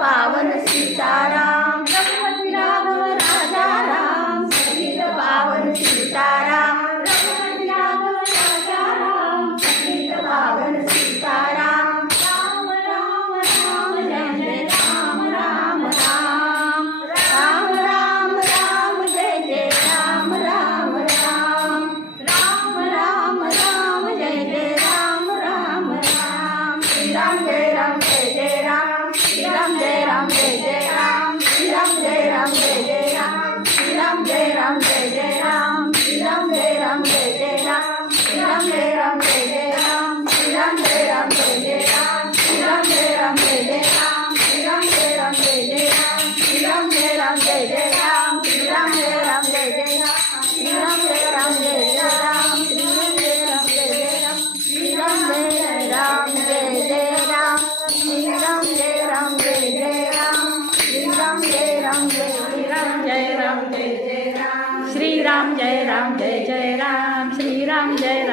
पावन सीताराम रघुपति राघव राजा राम पतित पावन सीताराम रघुपति राघव राजा राम पतित पावन सीताराम राम राम राम जय जय राम राम राम राम राम राम जय जय राम राम राम राम राम राम जय जय राम राम राम श्री राम जय राम जय जय राम श्री राम जय राम जय जय राम श्री राम जय राम जय जय राम श्री राम जय राम जय जय राम श्री राम जय राम जय जय राम श्री राम जय राम जय जय राम श्री राम जय राम जय जय राम श्री राम जय राम जय जय राम श्री राम जय राम जय जय राम श्री राम जय राम जय जय राम श्री राम जय राम जय जय राम श्री राम जय राम जय जय राम श्री राम जय राम जय जय राम श्री राम जय राम जय जय राम श्री राम जय राम जय जय राम श्री राम जय राम जय राम जय जय राम श्री राम जय राम जय जय राम श्री राम जय